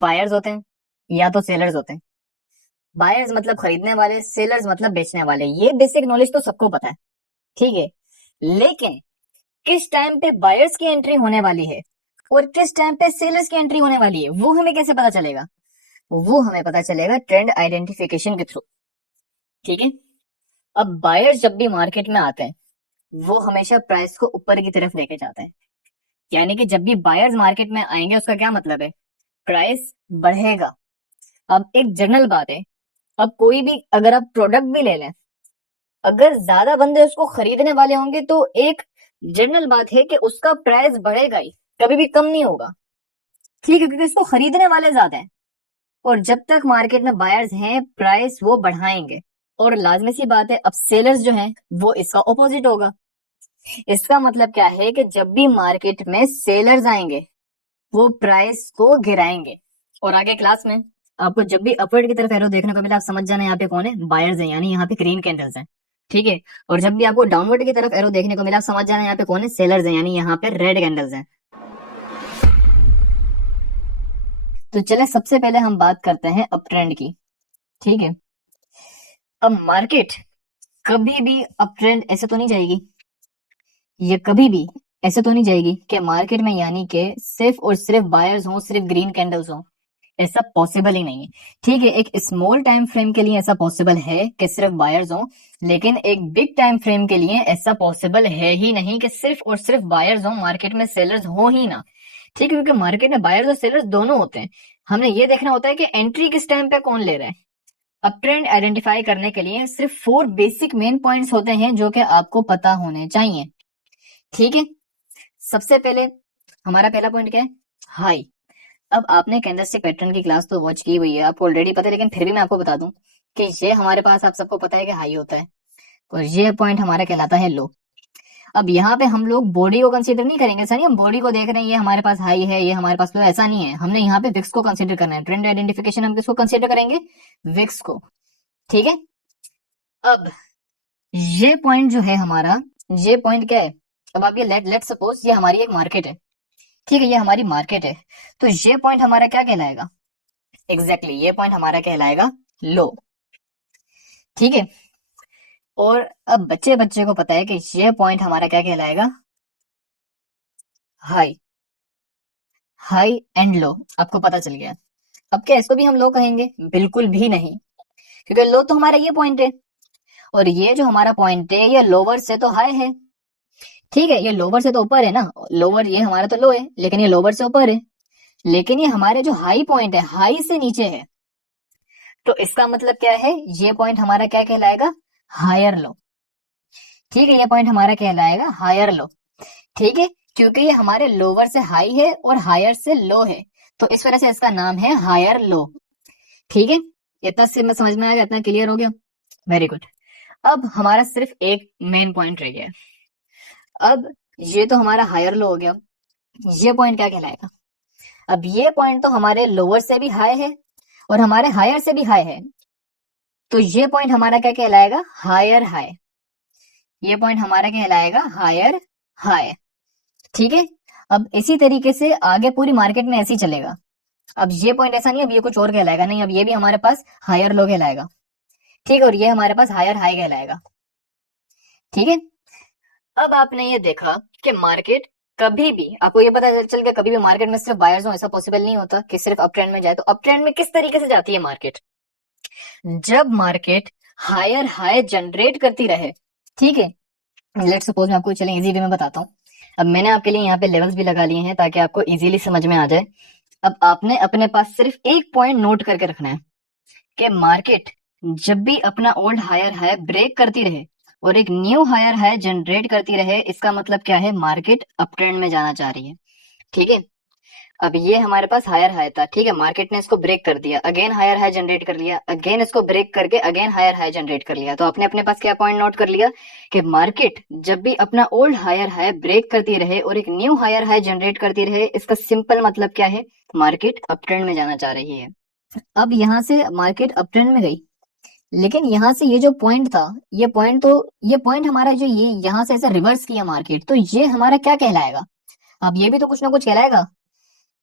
Buyers होते हैं या तो सेलर्स होते हैं। बायर्स मतलब खरीदने वाले, सेलर्स मतलब बेचने वाले, ये बेसिक नॉलेज तो सबको पता है, ठीक है। लेकिन किस टाइम पे बायर्स की एंट्री होने वाली है और किस टाइम पे सेलर्स की एंट्री होने वाली है, वो हमें कैसे पता चलेगा? वो हमें पता चलेगा ट्रेंड आइडेंटिफिकेशन के थ्रू, ठीक है। अब बायर्स जब भी मार्केट में आते हैं, वो हमेशा प्राइस को ऊपर की तरफ लेके जाते हैं। यानी कि जब भी बायर्स मार्केट में आएंगे, उसका क्या मतलब है? प्राइस बढ़ेगा। अब एक जनरल बात है, अब कोई भी अगर आप प्रोडक्ट भी ले लें, अगर ज्यादा बंदे उसको खरीदने वाले होंगे तो एक जनरल बात है कि उसका प्राइस बढ़ेगा ही, कभी भी कम नहीं होगा, ठीक है, क्योंकि इसको खरीदने वाले ज्यादा हैं। और जब तक मार्केट में बायर्स हैं, प्राइस वो बढ़ाएंगे। और लाजमी सी बात है, अब सेलर्स जो हैं वो इसका ऑपोजिट होगा। इसका मतलब क्या है कि जब भी मार्केट में सेलर्स आएंगे, वो प्राइस को गिराएंगे। और आगे क्लास में आपको जब भी अपवर्ड की तरफ एरो देखने को मिले, आप समझ जाना यहाँ पे कौन है, बायर्स है, यानी यहाँ पे ग्रीन कैंडल्स हैं, ठीक है। और जब भी आपको डाउनवर्ड की तरफ एरो देखने को मिले, आप समझ जाना यहाँ पे कौन है, सेलर्स है, यानी यहाँ पे रेड कैंडल्स हैं। तो चले सबसे पहले हम बात करते हैं अप ट्रेंड की, ठीक है। अब मार्केट कभी भी अप ट्रेंड ऐसे तो नहीं जाएगी, ये कभी भी ऐसे तो नहीं जाएगी कि मार्केट में यानी कि सिर्फ और सिर्फ बायर्स हों, सिर्फ ग्रीन कैंडल्स हों, ऐसा पॉसिबल ही नहीं है, ठीक है। एक स्मॉल टाइम फ्रेम के लिए ऐसा पॉसिबल है कि सिर्फ बायर्स हों, लेकिन एक बिग टाइम फ्रेम के लिए ऐसा पॉसिबल है ही नहीं कि सिर्फ और सिर्फ बायर्स हों, मार्केट में सेलर्स हो ही ना, ठीक है। क्योंकि मार्केट में बायर्स और सेलर्स दोनों होते हैं। हमने ये देखना होता है कि एंट्री किस टाइम पे कौन ले रहा है। अब ट्रेंड आइडेंटिफाई करने के लिए सिर्फ 4 बेसिक मेन पॉइंट्स होते हैं जो कि आपको पता होने चाहिए, ठीक है। सबसे पहले हमारा पहला पॉइंट क्या है? हाई। अब आपने कैंडलस्टिक पैटर्न की क्लास तो वॉच की हुई है, आपको ऑलरेडी पता है, लेकिन फिर भी मैं आपको बता दूं कि ये हमारे पास, आप सबको पता है कि हाई होता है और ये पॉइंट हमारा कहलाता है लो। अब यहाँ पे हम लोग बॉडी को कंसीडर नहीं करेंगे, सर हम बॉडी को देख रहे हैं, ये हमारे पास हाई है, ये हमारे पास लो, ऐसा नहीं है। हमने यहाँ पे विक्स को कंसीडर करना है। ट्रेंड आइडेंटिफिकेशन हम किसको कंसीडर करेंगे? विक्स को, ठीक है। अब ये पॉइंट जो है हमारा, ये पॉइंट क्या है? अब आप ये लेट सपोज ये हमारी एक मार्केट है, ठीक है, ये हमारी मार्केट है। तो ये पॉइंट हमारा क्या कहलाएगा? एग्जैक्टली ये पॉइंट हमारा कहलाएगा लो, ठीक है। और अब बच्चे बच्चे को पता है कि ये पॉइंट हमारा क्या कहलाएगा? हाई। हाई एंड लो आपको पता चल गया। अब क्या इसको भी हम लो कहेंगे? बिल्कुल भी नहीं, क्योंकि लो तो हमारा ये पॉइंट है और ये जो हमारा पॉइंट है ये लोअर से तो हाई है, ठीक है। ये लोअर से तो ऊपर है ना, लोअर ये हमारा तो लो है, लेकिन ये लोअर से ऊपर है। लेकिन ये हमारे जो हाई पॉइंट है, हाई से नीचे है। तो इसका मतलब क्या है? ये पॉइंट हमारा क्या कहलाएगा? हायर लो, ठीक है। ये पॉइंट हमारा कहलाएगा हायर लो, ठीक है, क्योंकि ये हमारे लोअर से हाई है और हायर से लो है, तो इस वजह से इसका नाम है हायर लो, ठीक है। इतना से मैं समझ में आ गया, इतना क्लियर हो गया? Very good. अब हमारा सिर्फ एक मेन पॉइंट रह गया है। अब ये तो हमारा हायर लो हो गया, ये पॉइंट क्या कहलाएगा? अब ये पॉइंट तो हमारे लोअर से भी हाई है और हमारे हायर से भी हाई है, तो ये पॉइंट हमारा क्या कहलाएगा? Higher high. ये पॉइंट हमारा कहलाएगा हायर हाई, ठीक है। अब इसी तरीके से आगे पूरी मार्केट में ऐसे ही चलेगा। अब ये पॉइंट ऐसा नहीं अब ये कुछ और कहलाएगा, नहीं, अब ये भी हमारे पास हायर लो कहलाएगा, ठीक है, और ये हमारे पास हायर हाई कहलाएगा, ठीक है। अब आपने ये देखा कि मार्केट कभी भी, आपको ये पता चल गया, कभी भी मार्केट में सिर्फ बायर्स हो ऐसा पॉसिबल नहीं होता कि सिर्फ अप ट्रेंड में जाए। तो अप ट्रेंड में किस तरीके से जाती है मार्केट? जब मार्केट हायर हाई जनरेट करती रहे, ठीक है। लेट्स सपोज मैं आपको चलें इजी वे में बताता हूँ। अब मैंने आपके लिए यहाँ पे लेवल्स भी लगा लिए हैं ताकि आपको इजीली समझ में आ जाए। अब आपने अपने पास सिर्फ एक पॉइंट नोट करके रखना है कि मार्केट जब भी अपना ओल्ड हायर हाई ब्रेक करती रहे और एक न्यू हायर हाई जनरेट करती रहे, इसका मतलब क्या है? मार्केट अप ट्रेंड में जाना चाह रही है, ठीक है। अब ये हमारे पास हायर हाई था, ठीक है, मार्केट ने इसको ब्रेक कर दिया, अगेन हायर हाई जनरेट कर लिया, अगेन इसको ब्रेक करके अगेन हायर हाई जनरेट कर लिया। तो आपने अपने पास क्या पॉइंट नोट कर लिया कि मार्केट जब भी अपना ओल्ड हायर हाई ब्रेक करती रहे और एक न्यू हायर हाई जनरेट करती रहे, इसका सिंपल मतलब क्या है? मार्केट अप ट्रेंड में जाना चाह रही है। अब यहाँ से मार्केट अप ट्रेंड में गई, लेकिन यहाँ से ये जो पॉइंट था, ये पॉइंट हमारा जो ये यहाँ से ऐसे रिवर्स किया मार्केट, तो ये हमारा क्या कहलाएगा? अब ये भी तो कुछ ना कुछ कहलाएगा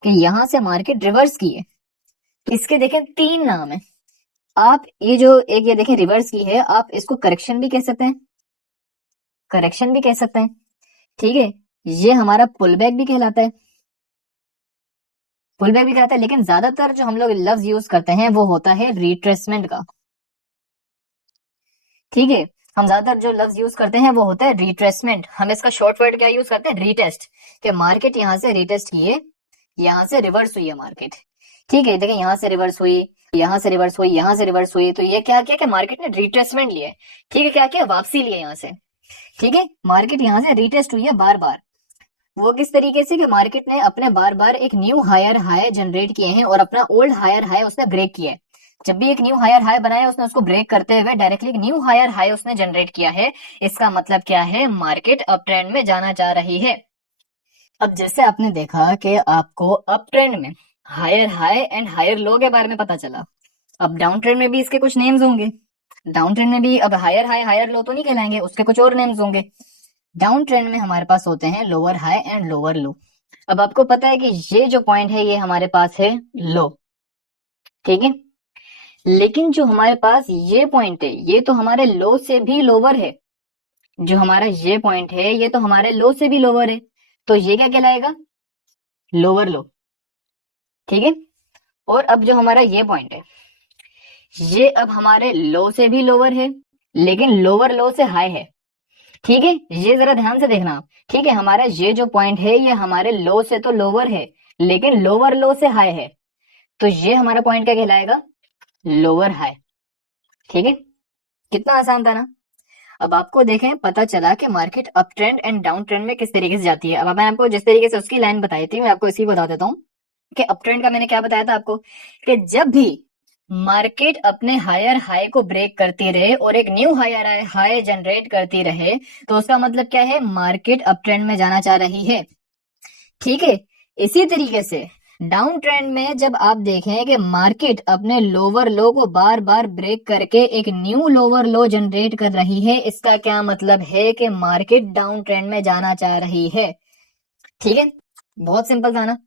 कि यहाँ से मार्केट रिवर्स की है, इसके देखें 3 नाम है। आप ये जो एक ये देखें रिवर्स की है, आप इसको करेक्शन भी कह सकते हैं, करेक्शन भी कह सकते हैं, ठीक है। ये हमारा पुल बैक भी कहलाता है, पुल बैक भी कहलाता है, लेकिन ज्यादातर जो हम लोग लफ्ज यूज करते हैं वो होता है रिट्रेसमेंट का, ठीक है। हम ज्यादातर जो लफ्ज यूज करते हैं वो होता है रिट्रेसमेंट। हम इसका शॉर्ट वर्ड क्या यूज करते हैं, रीटेस्ट, कि मार्केट यहाँ से रिटेस्ट किए, यहाँ से रिवर्स हुई है मार्केट, ठीक है। देखिए यहाँ से रिवर्स हुई, यहाँ से रिवर्स हुई, यहाँ से रिवर्स हुई, तो ये क्या किया कि मार्केट ने रिट्रेसमेंट लिया है, ठीक है। क्या किया, वापसी लिया यहाँ से, ठीक है। मार्केट यहाँ से रिटेस्ट हुई है बार बार। वो किस तरीके से कि मार्केट ने अपने बार बार एक न्यू हायर हाई जनरेट किए हैं और अपना ओल्ड हायर हाई उसने ब्रेक किया है। जब भी एक न्यू हायर हाई बनाया उसने उसको ब्रेक करते हुए डायरेक्टली एक न्यू हायर हाई उसने जनरेट किया है। इसका मतलब क्या है, मार्केट अप ट्रेंड में जाना चाह रही है। अब जैसे आपने देखा कि आपको अप ट्रेंड में higher high and higher low के बारे में पता चला, अब डाउन ट्रेंड में भी इसके कुछ नेम्स होंगे। डाउन ट्रेंड में भी अब हायर हाई हायर लो तो नहीं कहलाएंगे, उसके कुछ और नेम्स होंगे। डाउन ट्रेंड में हमारे पास होते हैं लोअर हाई एंड लोअर लो। अब आपको पता है कि ये जो पॉइंट है ये हमारे पास है लो, ठीक है। लेकिन जो हमारे पास ये पॉइंट है ये तो हमारे लो से भी लोअर है। जो हमारा ये पॉइंट है ये तो हमारे लो से भी लोअर है, तो ये क्या कहलाएगा, लोअर लो, ठीक है। और अब जो हमारा ये पॉइंट है ये अब हमारे लो से भी लोअर है, लेकिन लोअर लो से हाई है, ठीक है। ये जरा ध्यान से देखना आप, ठीक है। हमारा ये जो पॉइंट है ये हमारे लो से तो लोअर है, लेकिन लोअर लो से हाई है, तो ये हमारा पॉइंट क्या कहलाएगा, लोअर हाई, ठीक है। कितना आसान था ना। अब आपको देखें पता चला कि market up trend and down trend में किस तरीके से जाती है। अब मैं आपको जिस तरीके से उसकी लाइन बताई थी मैं आपको इसी बता देता हूँ कि अप ट्रेंड का मैंने क्या बताया था आपको, कि जब भी मार्केट अपने हायर हाई को ब्रेक करती रहे और एक न्यू हायर हाई जनरेट करती रहे, तो उसका मतलब क्या है, मार्केट अप ट्रेंड में जाना चाह रही है, ठीक है। इसी तरीके से डाउन ट्रेंड में जब आप देखें कि मार्केट अपने लोअर लो को बार बार ब्रेक करके एक न्यू लोअर लो जनरेट कर रही है, इसका क्या मतलब है कि मार्केट डाउन ट्रेंड में जाना चाह रही है, ठीक है। बहुत सिंपल था ना।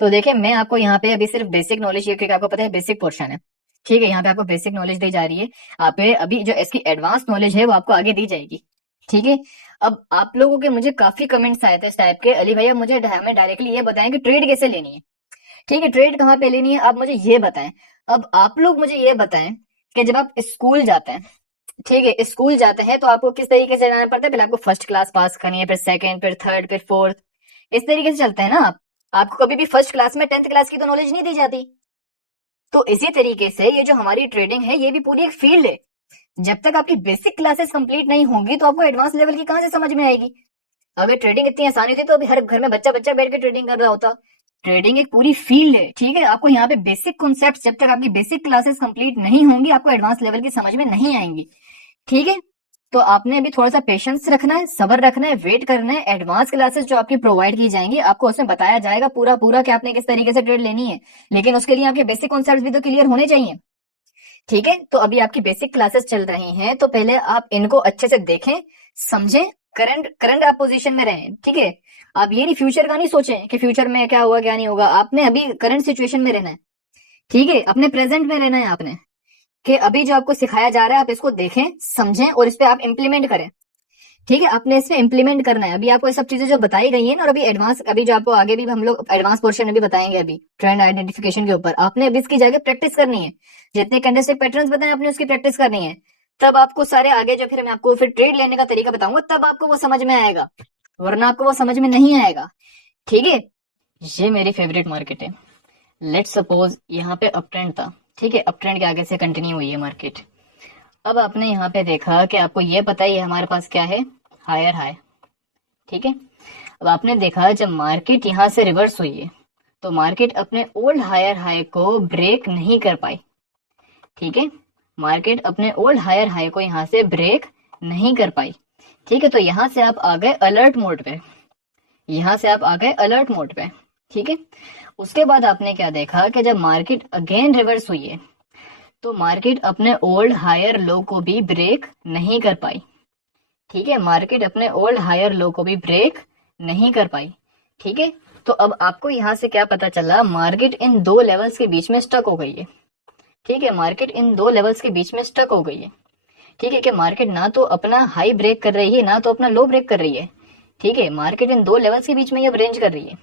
तो देखिए मैं आपको यहाँ पे अभी सिर्फ बेसिक नॉलेज, ये क्योंकि आपको पता है बेसिक पोर्शन है, ठीक है। यहाँ पे आपको बेसिक नॉलेज दी जा रही है, आप पे अभी जो इसकी एडवांस नॉलेज है वो आपको आगे दी जाएगी, ठीक है। अब आप लोगों के मुझे काफी कमेंट्स आए थे इस टाइप के, अली भैया मुझे हमें डायरेक्टली ये बताएं कि ट्रेड कैसे लेनी है, ठीक है। ट्रेड कहाँ पे लेनी है आप मुझे ये बताएं। अब आप लोग मुझे ये बताएं कि जब आप स्कूल जाते हैं, ठीक है, स्कूल जाते हैं तो आपको किस तरीके से जाना पड़ता है, पहले आपको फर्स्ट क्लास पास करनी है, फिर सेकंड, फिर थर्ड, फिर फोर्थ, इस तरीके से चलते हैं ना आप। आपको कभी भी फर्स्ट क्लास में 10th क्लास की तो नॉलेज नहीं दी जाती। तो इसी तरीके से ये जो हमारी ट्रेडिंग है ये भी पूरी एक फील्ड है। जब तक आपकी बेसिक क्लासेस कंप्लीट नहीं होंगी तो आपको एडवांस लेवल की कहां से समझ में आएगी। अगर ट्रेडिंग इतनी आसानी होती तो अभी हर घर में बच्चा बच्चा बैठ के ट्रेडिंग कर रहा होता। ट्रेडिंग एक पूरी फील्ड है, ठीक है। आपको यहाँ पे बेसिक कॉन्सेप्ट, जब तक आपकी बेसिक क्लासेस कंप्लीट नहीं होंगी आपको एडवांस लेवल की समझ में नहीं आएंगी, ठीक है। तो आपने अभी थोड़ा सा पेशेंस रखना है, सब्र रखना है, वेट करना है। एडवांस क्लासेस जो आपकी प्रोवाइड की जाएंगी आपको उसमें बताया जाएगा पूरा पूरा कि आपने किस तरीके से ट्रेड लेनी है, लेकिन उसके लिए आपके बेसिक कॉन्सेप्ट भी तो क्लियर होने चाहिए, ठीक है। तो अभी आपकी बेसिक क्लासेस चल रही हैं तो पहले आप इनको अच्छे से देखें, समझें, करंट करंट आप पोजीशन में रहें, ठीक है। आप ये नहीं फ्यूचर का नहीं सोचें कि फ्यूचर में क्या होगा क्या नहीं होगा, आपने अभी करंट सिचुएशन में रहना है, ठीक है। अपने प्रेजेंट में रहना है आपने, कि अभी जो आपको सिखाया जा रहा है आप इसको देखें, समझें और इस पे आप इम्प्लीमेंट करें, ठीक है। आपने इसमें इम्प्लीमेंट करना है। अभी आपको ये सब चीजें जो बताई गई है ना, और अभी एडवांस, अभी जो आपको आगे भी हम लोग एडवांस पोर्शन में भी बताएंगे, अभी ट्रेंड आइडेंटिफिकेशन के ऊपर आपने अभी इसकी जगह प्रैक्टिस करनी है। जितने कैंडलस्टिक पैटर्न्स बताए आपने उसकी प्रैक्टिस करनी है, तब आपको सारे आगे जो फिर मैं आपको फिर ट्रेड लेने का तरीका बताऊंगा तब आपको वो समझ में आएगा, वरना आपको वो समझ में नहीं आएगा, ठीक है। ये मेरी फेवरेट मार्केट है। लेट्स सपोज यहाँ पे अप ट्रेंड था, ठीक है, अप ट्रेंड के आगे से कंटिन्यू हुई है मार्केट। अब आपने यहाँ पे देखा कि आपको ये पता ही है हमारे पास क्या है, हायर हाई, ठीक है। अब आपने देखा जब मार्केट यहाँ से रिवर्स हुई है तो मार्केट अपने ओल्ड हायर हाई को ब्रेक नहीं कर पाई, ठीक है। मार्केट अपने ओल्ड हायर हाई को यहाँ से ब्रेक नहीं कर पाई, ठीक है। तो यहाँ से आप आ गए अलर्ट मोड पे, यहाँ से आप आ गए अलर्ट मोड पे, ठीक है। उसके बाद आपने क्या देखा कि जब मार्केट अगेन रिवर्स हुई है तो मार्केट अपने ओल्ड हायर लो को भी ब्रेक नहीं कर पाई, ठीक है। मार्केट अपने ओल्ड हायर लो को भी ब्रेक नहीं कर पाई, ठीक है। तो अब आपको यहाँ से क्या पता चला, मार्केट इन दो लेवल्स के बीच में स्टक हो गई है। ठीक है, मार्केट इन दो लेवल्स के बीच में स्टक हो गई है। ठीक है, कि मार्केट ना तो अपना हाई ब्रेक कर रही है ना तो अपना लो ब्रेक कर रही है। ठीक है, मार्केट इन दो लेवल्स के बीच में अब रेंज कर रही है।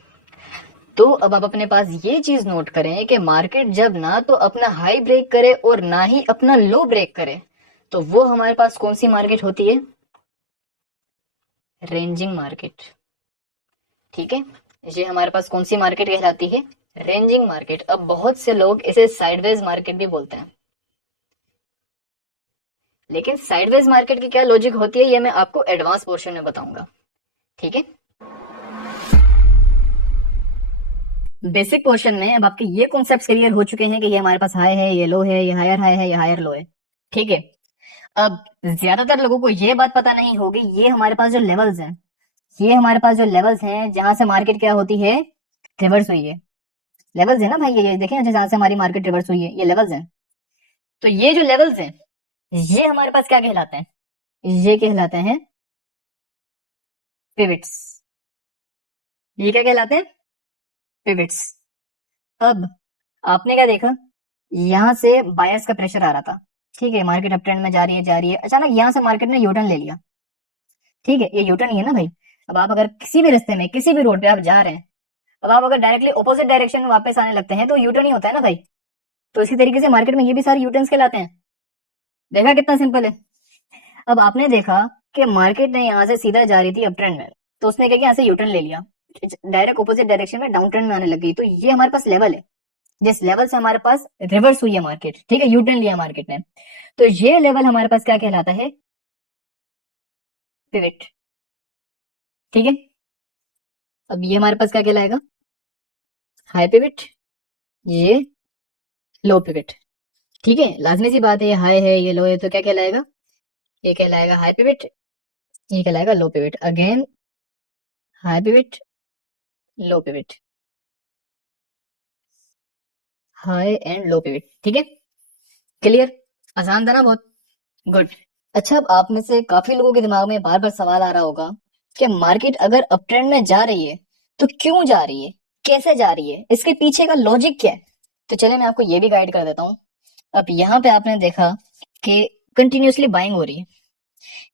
तो अब आप अपने पास ये चीज नोट करें कि मार्केट जब ना तो अपना हाई ब्रेक करे और ना ही अपना लो ब्रेक करे, तो वो हमारे पास कौन सी मार्केट होती है? Ranging market. ठीक है, ये हमारे पास कौन सी मार्केट कहलाती है? Ranging market. अब बहुत से लोग इसे साइडवेज मार्केट भी बोलते हैं, लेकिन साइडवेज मार्केट की क्या लॉजिक होती है ये मैं आपको एडवांस पोर्शन में बताऊंगा। ठीक है, बेसिक पोर्शन में अब आपके ये कॉन्सेप्ट क्लियर हो चुके हैं कि ये हमारे पास हाई है, ये लो है, ये हायर हाई है, ये हायर लो है। ठीक है, अब ज्यादातर लोगों को ये बात पता नहीं होगी, ये हमारे पास जो लेवल्स हैं, ये हमारे पास जो लेवल्स हैं जहां से मार्केट क्या होती है? रिवर्स हुई है। लेवल्स है ना भाई, ये देखें, जहां से हमारी मार्केट रिवर्स हुई है, ये लेवल्स हैं। तो ये जो लेवल्स हैं, ये हमारे पास क्या कहलाते हैं? ये कहलाते हैं पिवट्स। ये क्या कहलाते हैं? पिवट्स। अब आपने क्या देखा, यहां से बायर्स का प्रेशर आ रहा था। ठीक है, मार्केट अप ट्रेंड में जा रही है, जा रही है, अचानक यहां से मार्केट ने यूटर्न ले लिया। ठीक है, ये यूटर्न ही है ना भाई। अब आप अगर किसी भी रास्ते में, किसी भी रोड पे आप जा रहे हैं, अब आप अगर डायरेक्टली ऑपोजिट डायरेक्शन में वापस आने लगते हैं तो यूटर्न ही होता है ना भाई। तो इसी तरीके से मार्केट में ये भी सारे यूटर्न्स कहलाते हैं। देखा कितना सिंपल है। अब आपने देखा कि मार्केट ने यहाँ से सीधा जा रही थी अप ट्रेंड में, तो उसने क्या किया, यहाँ से यूटर्न ले लिया, डायरेक्ट ऑपोजिट डायरेक्शन में डाउन ट्रेंड में आने लग गई। तो ये हमारे पास लेवल है, जिस लेवल से हमारे पास रिवर्स हुई है मार्केट। ठीक है, यूटर्न लिया मार्केट ने, तो ये लेवल हमारे पास क्या कहलाता है? पिवट। ठीक है, अब ये हमारे पास क्या कहलाएगा? हाई पिवट, ये लो पिवट। ठीक है, लाजमी सी बात है, ये हाई है, ये लो है, तो क्या कहलाएगा? ये कहलाएगा हाई पिवट, ये कहलाएगा low pivot. Again high pivot, low pivot, high and low pivot. ठीक है, क्लियर? आसान था ना बहुत? गुड। अच्छा, अब आप में से काफी लोगों के दिमाग में बार बार सवाल आ रहा होगा कि मार्केट अगर अप ट्रेंड में जा रही है तो क्यों जा रही है, कैसे जा रही है, इसके पीछे का लॉजिक क्या है? तो चले मैं आपको ये भी गाइड कर देता हूँ। अब यहाँ पे आपने देखा कि कंटिन्यूअसली बाइंग हो रही है।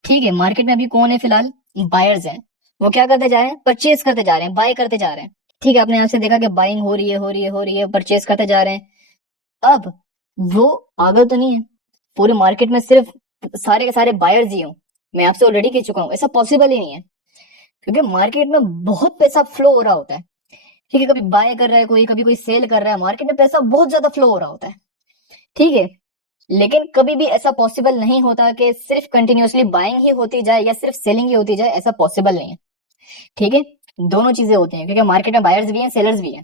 ठीक है, मार्केट में अभी कौन है फिलहाल? बायर्स हैं। वो क्या करते जा रहे हैं? परचेज करते जा रहे हैं, बाय करते जा रहे हैं। ठीक है, आपने यहाँ से देखा कि बाइंग हो रही है, हो रही है, हो रही है, परचेज करते जा रहे हैं। अब वो पागल तो नहीं है, पूरे मार्केट में सिर्फ सारे के सारे बायर्स ही हों? मैं आपसे ऑलरेडी कह चुका हूँ, ऐसा पॉसिबल ही नहीं है, क्योंकि मार्केट में बहुत पैसा फ्लो हो रहा होता है। ठीक है, कभी बाय कर रहा है कोई, कभी कोई सेल कर रहा है, मार्केट में पैसा बहुत ज्यादा फ्लो हो रहा होता है। ठीक है, लेकिन कभी भी ऐसा पॉसिबल नहीं होता कि सिर्फ कंटिन्यूअसली बाइंग ही होती जाए या सिर्फ सेलिंग ही होती जाए, ऐसा पॉसिबल नहीं है। ठीक है, दोनों चीजें होती हैं, क्योंकि मार्केट में बायर्स भी हैं, सेलर्स भी हैं।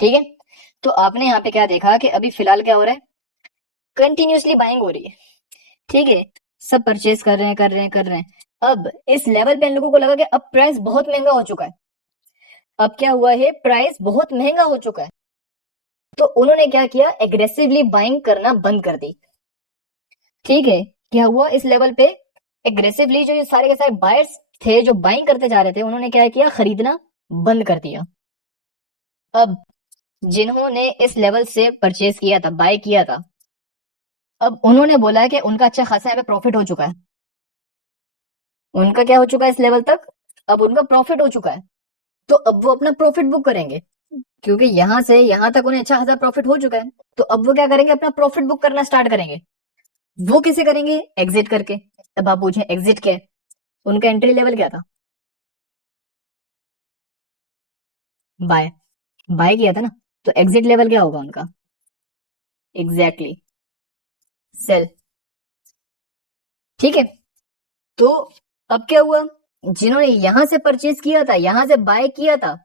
ठीक है, तो आपने यहाँ पे क्या देखा कि अभी फिलहाल क्या हो रहा है? कंटिन्यूअसली बाइंग हो रही है। ठीक है, सब परचेज कर रहे हैं, कर रहे हैं, कर रहे हैं। अब इस लेवल पे इन लोगों को लगा कि अब प्राइस बहुत महंगा हो चुका है। अब क्या हुआ है? प्राइस बहुत महंगा हो चुका है, तो उन्होंने क्या किया? एग्रेसिवली बाइंग करना बंद कर दी। ठीक है, क्या हुआ इस लेवल पे? एग्रेसिवली जो ये सारे के सारे बायर्स थे जो बाइंग करते जा रहे थे, उन्होंने क्या किया? खरीदना बंद कर दिया। अब जिन्होंने इस लेवल से परचेज किया था, बाय किया था, अब उन्होंने बोला है कि उनका अच्छा खासा यहाँ पे प्रॉफिट हो चुका है। उनका क्या हो चुका है इस लेवल तक? अब उनका प्रॉफिट हो चुका है, तो अब वो अपना प्रॉफिट बुक करेंगे, क्योंकि यहां से यहां तक उन्हें अच्छा खासा प्रॉफिट हो चुका है। तो अब वो क्या करेंगे? अपना प्रॉफिट बुक करना स्टार्ट करेंगे। वो कैसे करेंगे? एग्जिट करके। अब आप पूछे एग्जिट क्या है? उनका एंट्री लेवल क्या था? बाय। बाय किया था ना, तो एग्जिट लेवल क्या होगा उनका? Exactly, sell. ठीक है, तो अब क्या हुआ? जिन्होंने यहां से परचेज किया था, यहां से बाय किया था,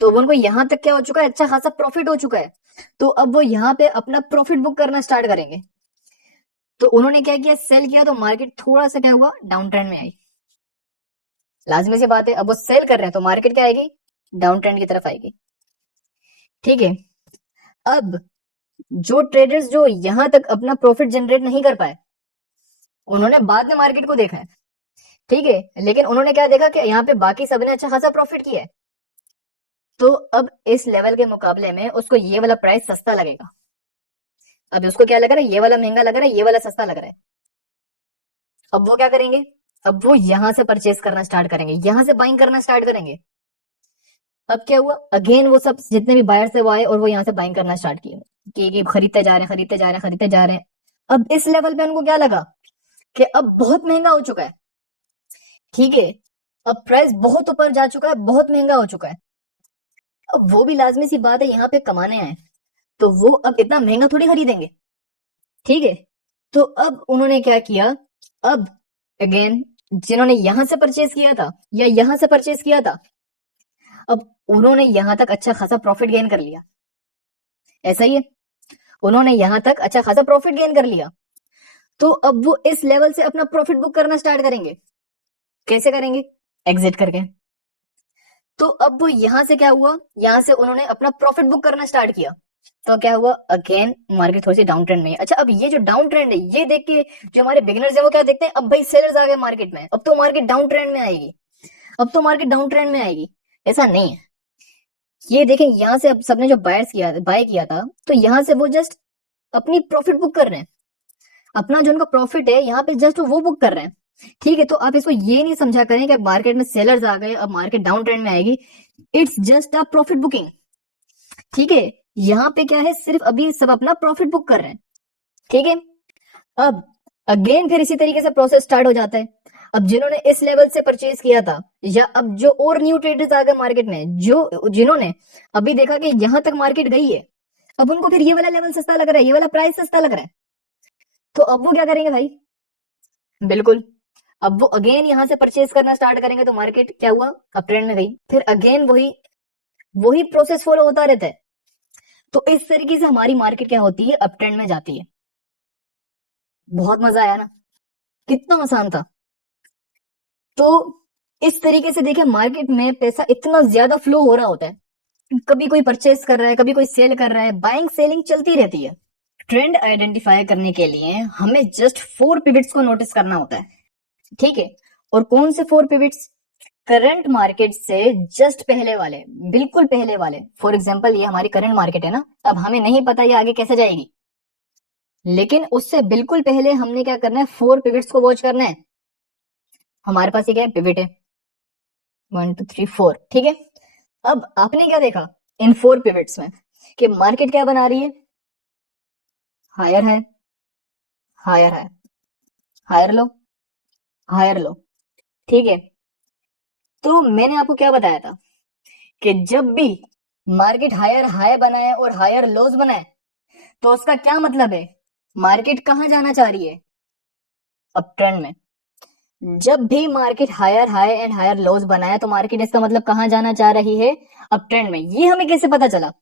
तो उनको यहां तक क्या हो चुका है? अच्छा खासा प्रॉफिट हो चुका है। तो अब वो यहाँ पे अपना प्रॉफिट बुक करना स्टार्ट करेंगे। तो उन्होंने क्या किया? सेल किया, तो मार्केट थोड़ा सा क्या हुआ? डाउन ट्रेंड में आई। लाजमी सी बात है, अब वो सेल कर रहे हैं तो मार्केट क्या आएगी? डाउन ट्रेंड की तरफ आएगी। ठीक है, अब जो ट्रेडर्स जो यहां तक अपना प्रॉफिट जनरेट नहीं कर पाए, उन्होंने बाद में मार्केट को देखा है। ठीक है, लेकिन उन्होंने क्या देखा कि यहाँ पे बाकी सबने अच्छा खासा प्रॉफिट किया है। तो अब इस लेवल के मुकाबले में उसको ये वाला प्राइस सस्ता लगेगा। अब उसको क्या लग रहा है, ये वाला महंगा लग रहा है, ये वाला सस्ता लग रहा है। अब वो क्या करेंगे, अब वो यहां से परचेस करना स्टार्ट करेंगे, यहां से बाइंग करना स्टार्ट करेंगे। अब क्या हुआ, अगेन वो सब जितने भी बायर्स है वो आए और वो यहाँ से बाइंग करना स्टार्ट किए कि खरीदते जा रहे हैं, खरीदते जा रहे हैं, खरीदते जा रहे हैं। अब इस लेवल पे उनको क्या लगा कि अब बहुत महंगा हो चुका है, ठीक है, अब प्राइस बहुत ऊपर जा चुका है, बहुत महंगा हो चुका है। अब वो भी लाजमी सी बात है, यहाँ पे कमाने आए, तो वो अब इतना महंगा थोड़ी खरीदेंगे, ठीक है। तो अब उन्होंने क्या किया, अब अगेन जिन्होंने यहां से परचेज किया था या यहां से परचेज किया था, अब उन्होंने यहां तक अच्छा खासा प्रॉफिट गेन कर लिया। ऐसा ही है, उन्होंने यहां तक अच्छा खासा प्रॉफिट गेन कर लिया। तो अब वो इस लेवल से अपना प्रॉफिट बुक करना स्टार्ट करेंगे। कैसे करेंगे, एग्जिट करके। तो अब वो यहां से क्या हुआ, यहां से उन्होंने अपना प्रॉफिट बुक करना स्टार्ट किया। तो क्या हुआ, अगेन मार्केट थोड़ी सी डाउन ट्रेंड में है। अच्छा, अब ये जो डाउन ट्रेंड है ये देख के जो हमारे बिगिनर्स है वो क्या देखते हैं, अब भाई सेलर्स आ गए मार्केट में, अब तो मार्केट डाउन ट्रेंड में आएगी, अब तो मार्केट डाउन ट्रेंड में आएगी। ऐसा नहीं है, ये देखें यहां से अब सबने जो बायर्स किया, बाय किया था, तो यहां से वो जस्ट अपनी प्रॉफिट बुक कर रहे हैं, अपना जो उनका प्रॉफिट है यहाँ पे जस्ट वो बुक कर रहे हैं, ठीक है। तो आप इसको ये नहीं समझा करें कि मार्केट में सेलर्स आ गए अब मार्केट डाउन ट्रेंड में आएगी, it's just a profit booking, ठीक है। यहाँ पे क्या है, सिर्फ अभी सब अपना प्रॉफिट बुक कर रहे हैं, ठीक है। अब अगेन फिर इसी तरीके से प्रोसेस स्टार्ट हो जाता है। अब जिन्होंने इस लेवल से परचेज किया था, या अब जो और न्यू ट्रेडर्स आ गए मार्केट में, जो जिन्होंने अभी देखा कि यहां तक मार्केट गई है, अब उनको फिर ये वाला लेवल सस्ता लग रहा है, ये वाला प्राइस सस्ता लग रहा है, तो अब वो क्या करेंगे भाई, बिल्कुल अब वो अगेन यहां से परचेज करना स्टार्ट करेंगे। तो मार्केट क्या हुआ, अप ट्रेंड में गई, फिर अगेन वही वही प्रोसेस फॉलो होता रहता है। तो इस तरीके से हमारी मार्केट क्या होती है, अप ट्रेंड में जाती है। बहुत मजा आया ना, कितना आसान था। तो इस तरीके से देखिए मार्केट में पैसा इतना ज्यादा फ्लो हो रहा होता है, कभी कोई परचेस कर रहा है, कभी कोई सेल कर रहा है, बाइंग सेलिंग चलती रहती है। ट्रेंड आइडेंटिफाई करने के लिए हमें जस्ट 4 पिवट्स को नोटिस करना होता है, ठीक है। और कौन से 4 पिवट्स, करंट मार्केट से जस्ट पहले वाले, बिल्कुल पहले वाले। फॉर एग्जांपल ये हमारी करंट मार्केट है ना, अब हमें नहीं पता ये आगे कैसे जाएगी, लेकिन उससे बिल्कुल पहले हमने क्या करना है, 4 पिवट्स को वॉच करना है। हमारे पास ये क्या है, पिवट है, 1 2 3 4, ठीक है। अब आपने क्या देखा इन 4 पिवट्स में कि मार्केट क्या बना रही है, हायर है, हायर है, हायर लो, हायर लो, ठीक है। तो मैंने आपको क्या बताया था कि जब भी मार्केट हायर हाई बनाए और हायर लोज बनाए, तो उसका क्या मतलब है, मार्केट कहां जाना चाह रही है, अप ट्रेंड में। जब भी market higher high and higher lows बनाए तो मार्केट इसका मतलब कहां जाना चाह रही है, अप ट्रेंड में। ये हमें कैसे पता चला,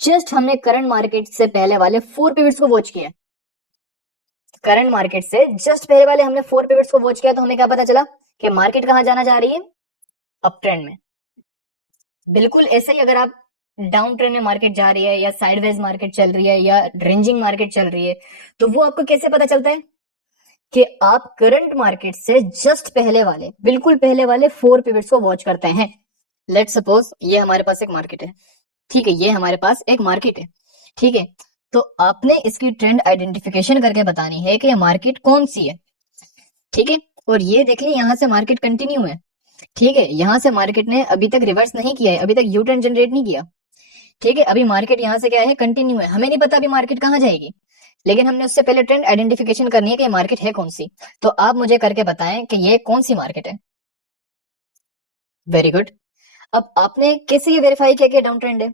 जस्ट हमने करंट मार्केट से पहले वाले 4 पिवट्स को वॉच किया। करंट मार्केट से जस्ट पहले वाले हमने 4 पिवट्स को वॉच किया, तो हमें क्या पता चला कि मार्केट कहां जाना चाह रही है, अप ट्रेंड में। बिल्कुल ऐसे ही अगर आप डाउन ट्रेंड में मार्केट जा रही है, या साइडवेज मार्केट चल रही है, या रेंजिंग मार्केट चल रही है, तो वो आपको कैसे पता चलता है कि आप करंट मार्केट से जस्ट पहले वाले, बिल्कुल पहले वाले 4 पिवट्स को वॉच करते हैं। लेट सपोज ये हमारे पास एक मार्केट है, ठीक है, ये हमारे पास एक मार्केट है, ठीक है। तो आपने इसकी ट्रेंड आइडेंटिफिकेशन करके बतानी है कि ये मार्केट कौन सी है, ठीक है। और ये देखिए यहाँ से मार्केट कंटिन्यू है, ठीक है, यहाँ से मार्केट ने अभी तक रिवर्स नहीं किया है, अभी तक यू टर्न जनरेट नहीं किया, ठीक है। अभी मार्केट यहाँ से क्या है, कंटिन्यू है, हमें नहीं पता अभी मार्केट कहाँ जाएगी, लेकिन हमने उससे पहले ट्रेंड आइडेंटिफिकेशन करनी है कि मार्केट है कौन सी। तो आप मुझे करके बताएं कि ये कौन सी मार्केट है। Very good. अब आपने कैसे ये वेरीफाई किया कि डाउन ट्रेंड है,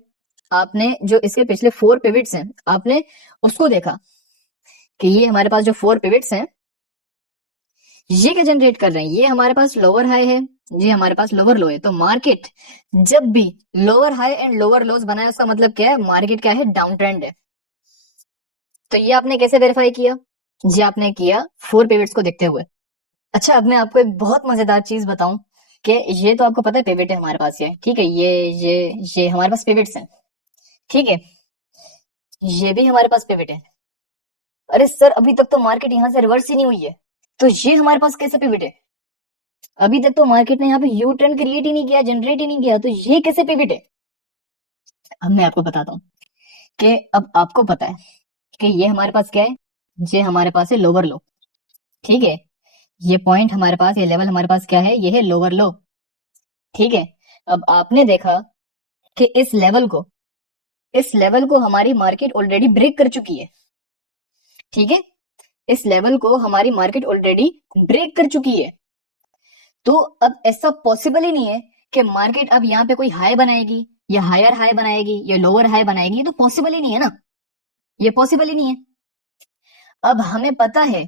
आपने जो इसके पिछले 4 पिवट्स हैं आपने उसको देखा कि ये हमारे पास जो 4 पिवट्स हैं ये क्या जनरेट कर रहे हैं, ये हमारे पास लोअर हाई है, ये हमारे पास लोअर लो है। तो मार्केट जब भी लोअर हाई एंड लोअर लोज बनाए उसका मतलब क्या है, मार्केट क्या है, डाउन ट्रेंड है। तो ये आपने कैसे वेरीफाई किया, ये आपने किया 4 पिवट्स को देखते हुए। अच्छा, अब मैं आपको एक बहुत मजेदार चीज बताऊं कि ये तो आपको पता है पिवट है हमारे पास, ये ठीक है, ये हमारे पास पिवट्स हैं, ठीक है, ये भी हमारे पास पिवट है। अरे सर, अभी तक तो मार्केट यहाँ से रिवर्स ही नहीं हुई है, तो ये हमारे पास कैसे पिवट है, अभी तक तो मार्केट ने यहाँ पे यू टर्न क्रिएट ही नहीं किया, जनरेट ही नहीं किया, तो ये कैसे पिवट है। अब मैं आपको बताता हूँ कि अब आपको पता है कि ये हमारे पास क्या है, ये हमारे पास है लोअर लो। ठीक है, ये पॉइंट हमारे पास, ये लेवल हमारे पास क्या है, ये है लोअर लो। ठीक है, अब आपने देखा कि इस लेवल को हमारी मार्केट ऑलरेडी ब्रेक कर चुकी है। ठीक है, इस लेवल को हमारी मार्केट ऑलरेडी ब्रेक कर चुकी है। तो अब ऐसा पॉसिबल ही नहीं है कि मार्केट अब यहाँ पे कोई हाई बनाएगी या हायर हाई बनाएगी या लोअर हाई बनाएगी, ये तो पॉसिबल ही नहीं है ना, ये पॉसिबल ही नहीं है। अब हमें पता है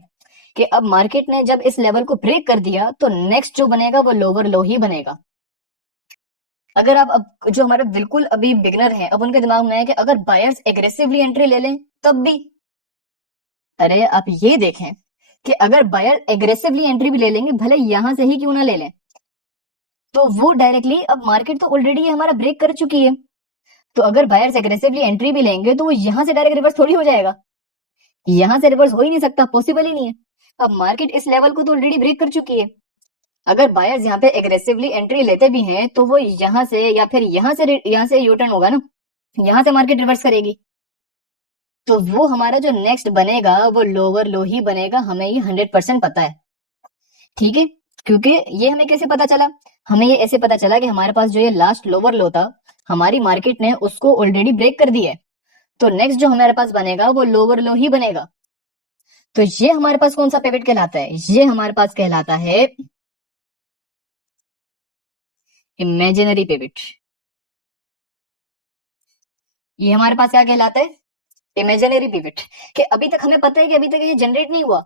कि अब मार्केट ने जब इस लेवल को ब्रेक कर दिया तो नेक्स्ट जो बनेगा वो लोअर लो ही बनेगा। अगर आप अब जो हमारे बिल्कुल अभी बिगनर हैं, अब उनके दिमाग में है कि अगर बायर्स एग्रेसिवली एंट्री ले लें तब भी, अरे आप ये देखें कि अगर बायर एग्रेसिवली एंट्री भी ले लेंगे, भले यहां से ही क्यों ना ले लें, तो वो डायरेक्टली, अब मार्केट तो ऑलरेडी हमारा ब्रेक कर चुकी है, तो अगर बायर्स एग्रेसिवली एंट्री भी लेंगे तो वो यहां से डायरेक्ट रिवर्स थोड़ी हो जाएगा, यहां से रिवर्स हो ही नहीं सकता, पॉसिबल ही नहीं है। अब मार्केट इस लेवल को तो ऑलरेडी ब्रेक कर चुकी है, अगर बायर्स यहाँ पे एग्रेसिवली एंट्री लेते भी हैं तो वो यहाँ से या फिर यहाँ से यू टर्न होगा ना, यहाँ से मार्केट रिवर्स करेगी, तो वो हमारा जो नेक्स्ट बनेगा वो लोअर लो ही बनेगा, हमें ये 100% पता है। ठीक है, क्योंकि ये हमें कैसे पता चला, हमें ये ऐसे पता चला कि हमारे पास जो ये लास्ट लोअर लो था, हमारी मार्केट ने उसको ऑलरेडी ब्रेक कर दिया है, तो नेक्स्ट जो हमारे पास बनेगा वो लोअर लो ही बनेगा। तो ये हमारे पास कौन सा पिवट कहलाता है, ये हमारे पास कहलाता है इमेजिनरी पिवट। ये हमारे पास क्या कहलाता है, इमेजिनरी पिवट। कि अभी तक हमें पता है कि अभी तक ये जनरेट नहीं हुआ,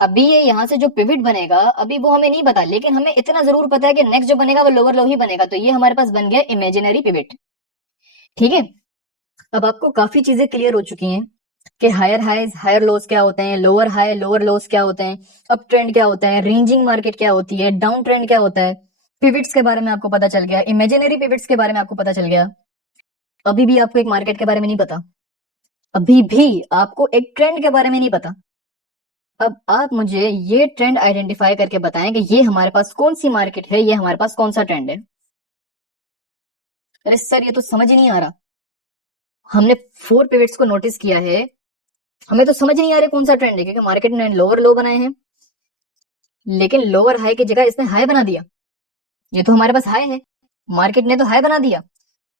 अभी ये यहाँ से जो पिवट बनेगा अभी वो हमें नहीं पता, लेकिन हमें इतना जरूर पता है कि नेक्स्ट जो बनेगा वो लोअर लो ही बनेगा, तो ये हमारे पास बन गया इमेजिनरी पिवट। ठीक है, अब आपको काफी चीजें क्लियर हो चुकी हैं कि हायर हाइज हायर लोस क्या होते हैं, लोअर हाई लोअर लोस क्या होते हैं, अप ट्रेंड क्या होता है, रेंजिंग मार्केट क्या होती है, डाउन ट्रेंड क्या होता है, पिवट्स के बारे में आपको पता चल गया, इमेजिनरी पिवट्स के बारे में आपको पता चल गया। अभी भी आपको एक मार्केट के बारे में नहीं पता, अभी भी आपको एक ट्रेंड के बारे में नहीं पता। अब आप मुझे ये ट्रेंड आइडेंटिफाई करके बताएं कि ये हमारे पास कौन सी मार्केट है, ये हमारे पास कौन सा ट्रेंड है। अरे सर ये तो समझ ही नहीं आ रहा, हमने 4 पिवट्स को नोटिस किया है, हमें तो समझ नहीं आ रहा कौन सा ट्रेंड है, क्योंकि मार्केट ने लोअर लो बनाए हैं, लेकिन लोअर हाई की जगह इसने हाई बना दिया। ये तो हमारे पास हाई है, मार्केट ने तो हाई बना दिया,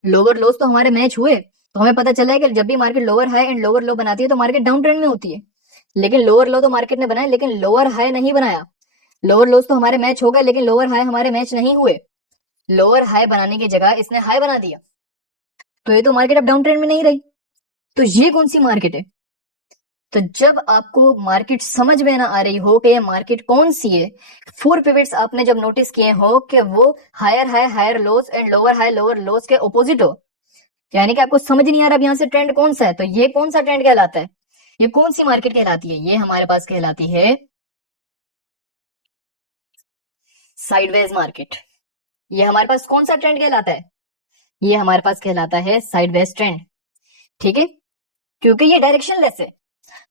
लोअर लोस तो हमारे मैच हुए, तो हमें पता चला है कि जब भी market lower high and lower लो बनाती है तो मार्केट डाउन ट्रेंड में होती है। लेकिन लोअर लो तो मार्केट ने बनाया, लेकिन लोअर हाई नहीं बनाया, लोअर लोस तो हमारे मैच हो गए लेकिन लोअर हाई हमारे मैच नहीं हुए, लोअर हाई बनाने की जगह इसने हाई बना दिया, तो ये तो मार्केट अब डाउन ट्रेंड में नहीं रही। तो ये कौन सी मार्केट है, तो जब आपको मार्केट समझ में ना आ रही हो कि ये मार्केट कौन सी है, 4 पिवट्स आपने जब नोटिस किए हो कि वो higher high higher lows and lower high lower lows के ऑपोजिट हो, यानी कि आपको समझ नहीं आ रहा अब यहाँ से ट्रेंड कौन सा है, तो ये कौन सा ट्रेंड कहलाता है, ये कौन सी मार्केट कहलाती है, ये हमारे पास कहलाती है साइडवेज मार्केट। ये हमारे पास कौन सा ट्रेंड कहलाता है, ये हमारे पास कहलाता है साइडवेज ट्रेंड। ठीक है, क्योंकि ये डायरेक्शनलेस है,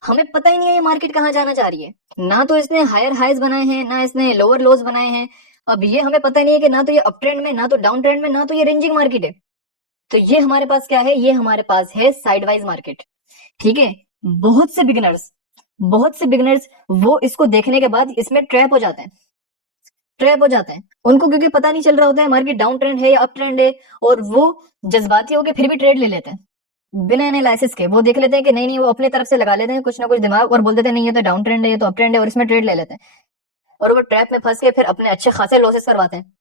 हमें पता ही नहीं है ये मार्केट कहाँ जाना चाह रही है, ना तो इसने हायर हाइज बनाए हैं ना इसने लोअर लोज बनाए हैं, अब ये हमें पता नहीं है कि ना तो ये अप ट्रेंड में ना तो डाउन ट्रेंड में ना तो ये रेंजिंग मार्केट है, तो ये हमारे पास क्या है, ये हमारे पास है साइडवाइज मार्केट। ठीक है, बहुत से बिगिनर्स बहुत से बिगिनर्स वो इसको देखने के बाद इसमें ट्रैप हो जाते हैं, ट्रैप हो जाते हैं, उनको क्योंकि पता नहीं चल रहा होता है मार्केट डाउन ट्रेंड है या अप ट्रेंड है, और वो जज्बाती होकर फिर भी ट्रेड ले लेते हैं बिना एनालिसिस के, वो देख लेते हैं कि नहीं नहीं, वो अपनी तरफ से लगा लेते हैं कुछ ना कुछ दिमाग और बोल देते हैं नहीं ये तो डाउन ट्रेंड है ये तो अप ट्रेंड है, और इसमें ट्रेड ले लेते हैं, और वो ट्रैप में फंस के फिर अपने अच्छे खासे लॉसेस करवाते हैं।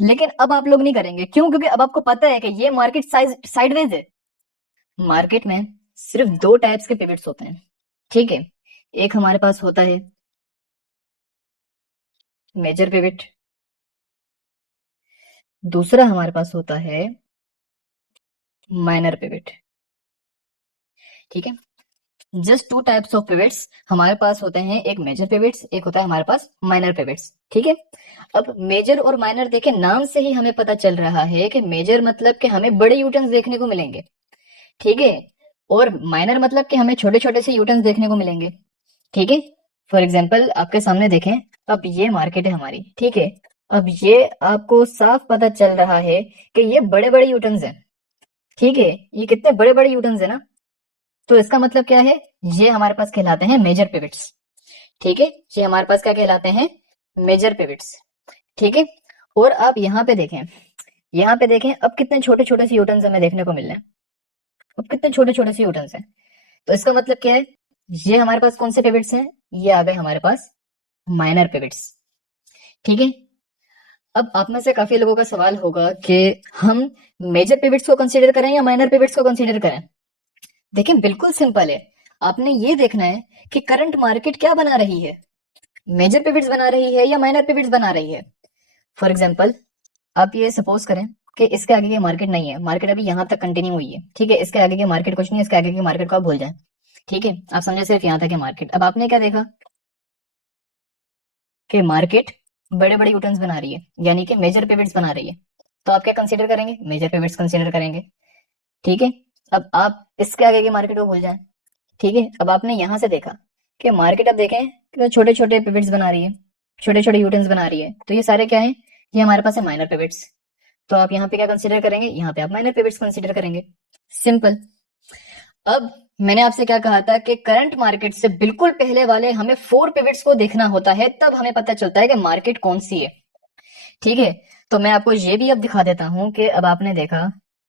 लेकिन अब आप लोग नहीं करेंगे, क्यों, क्योंकि अब आपको पता है कि ये मार्केट साइडवेज है, मार्केट में सिर्फ 2 टाइप्स के पिवट्स होते हैं। ठीक है, एक हमारे पास होता है मेजर पिवट, दूसरा हमारे पास होता है माइनर पिवट। ठीक है, जस्ट 2 टाइप्स ऑफ पिवट्स हमारे पास होते हैं, एक मेजर पिवट्स एक होता है हमारे पास माइनर पिवट्स। ठीक है, अब मेजर और माइनर देखें, नाम से ही हमें पता चल रहा है कि मेजर मतलब कि हमें बड़े यूटर्न्स देखने को मिलेंगे। ठीक है, और माइनर मतलब कि हमें छोटे छोटे से यूटर्न्स देखने को मिलेंगे। ठीक है, फॉर एग्जाम्पल आपके सामने देखें, अब ये मार्केट है हमारी, ठीक है, अब ये आपको साफ पता चल रहा है कि ये बड़े बड़े यूटर्न्स हैं, ठीक है, ये कितने बड़े बड़े यूटर्न्स है ना। तो इसका मतलब क्या है, ये हमारे पास कहलाते हैं मेजर पिवट्स। ठीक है, ये हमारे पास क्या कहलाते हैं, मेजर पिवट्स। ठीक है, और आप यहाँ पे देखें, यहाँ पे देखें अब कितने छोटे छोटे से यूटर्न्स हमें देखने को मिल रहे हैं। अब कितने छोटे छोटे से यूटर्न्स हैं। तो इसका मतलब क्या है, ये हमारे पास कौन से पिवट्स हैं, ये आ गए हमारे पास माइनर पिवट्स। ठीक है, अब आप में से काफी लोगों का सवाल होगा कि हम मेजर पिवट्स को कंसीडर करें या माइनर पिवट्स को कंसीडर करें। देखिए बिल्कुल सिंपल है, आपने ये देखना है कि करंट मार्केट क्या बना रही है, मेजर पिवट्स बना रही है या माइनर पिवट्स बना रही है। फॉर एग्जाम्पल आप ये सपोज करें कि इसके आगे की मार्केट नहीं है, मार्केट अभी यहाँ तक कंटिन्यू हुई है। ठीक है, इसके आगे की मार्केट कुछ नहीं है, इसके आगे की मार्केट को आप भूल जाए। ठीक है, आप समझे सिर्फ यहाँ तक है मार्केट। अब आपने क्या देखा कि मार्केट बड़े बड़े यूटर्न्स बना रही है, यानी कि मेजर पिवट्स बना रही है। तो आप क्या कंसीडर करेंगे, मेजर पिवट्स कंसीडर करेंगे। ठीक है, अब आप इसके आगे की मार्केट को भूल जाए। ठीक है, अब आपने यहां से देखा कि मार्केट, अब देखें कि छोटे छोटे पिवट्स बना रही है, छोटे छोटे यूटर्न्स बना रही है। तो ये सारे क्या है, ये हमारे पास है माइनर पिवट्स। तो आप यहाँ पे क्या कंसीडर करेंगे, यहाँ पे आप माइनर पिवट्स कंसीडर करेंगे। सिंपल। अब मैंने आपसे क्या कहा था कि करंट मार्केट से बिल्कुल पहले वाले हमें 4 पिवट्स को देखना होता है, तब हमें पता चलता है कि मार्केट कौन सी है। ठीक है, तो मैं आपको ये भी अब दिखा देता हूं कि अब आपने देखा,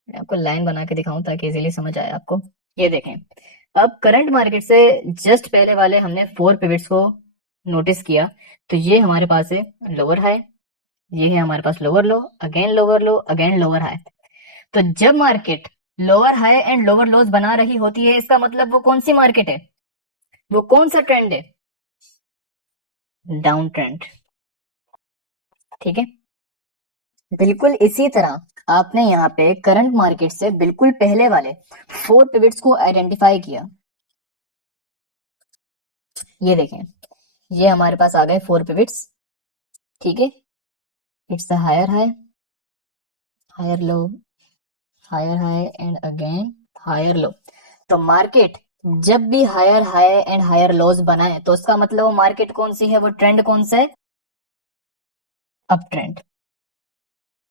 मैं आपको लाइन बना के दिखाऊं ताकि इजीली समझ आए आपको। ये देखें, अब करंट मार्केट से जस्ट पहले वाले हमने 4 पिवट्स को नोटिस किया। तो ये हमारे पास है लोअर हाई, ये है हमारे पास lower low, again lower low, again lower high. तो जब market lower high and lower lows बना रही होती है, इसका मतलब वो कौन सी मार्केट है, वो कौन सा ट्रेंड है, डाउन ट्रेंड। ठीक है, बिल्कुल इसी तरह आपने यहाँ पे करंट मार्केट से बिल्कुल पहले वाले 4 पिवट्स को आइडेंटिफाई किया। ये देखें, ये हमारे पास आ गए 4 पिवट्स। ठीक है, it's a higher high, higher low, higher high and again higher low. तो मार्केट जब भी higher high and higher lows बनाए तो उसका मतलब वो मार्केट कौन सी है, वो ट्रेंड कौन सा है, अप ट्रेंड।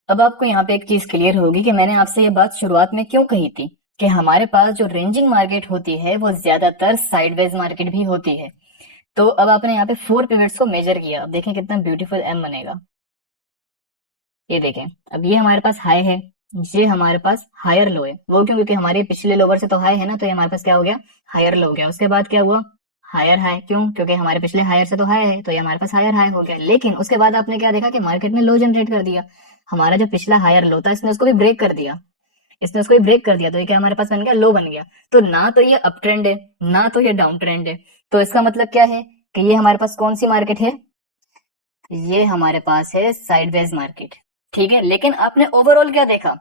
अब आपको यहाँ पे एक चीज क्लियर होगी कि मैंने आपसे ये बात शुरुआत में क्यों कही थी कि हमारे पास जो रेंजिंग मार्केट होती है वो ज्यादातर साइडवेज मार्केट भी होती है। तो अब आपने यहाँ पे 4 पिवट्स को मेजर किया, अब देखें कितना ब्यूटीफुल एम बनेगा। ये देखें, अब ये हमारे पास हाई है, ये हमारे पास हायर लो है। वो क्यों, क्योंकि हमारे पिछले लोवर से तो हाई है ना, तो ये हमारे पास क्या हो गया, हायर लो हो गया। उसके बाद क्या हुआ, हायर हाई, क्यों, क्योंकि हमारे पिछले हायर से तो हाई है, तो ये हमारे पास हायर हाई हो गया। लेकिन उसके बाद आपने क्या देखा कि मार्केट ने लो जनरेट कर दिया। हमारा जो पिछला हायर लो था इसने उसको भी ब्रेक कर दिया, इसने उसको भी ब्रेक कर दिया। तो ये क्या हमारे पास बन गया, लो बन गया। तो ना तो ये अप ट्रेंड है, ना तो ये डाउन ट्रेंड है। तो इसका मतलब क्या है कि ये हमारे पास कौन सी मार्केट है, ये हमारे पास है साइडवेज मार्केट। ठीक है, लेकिन आपने ओवरऑल क्या देखा,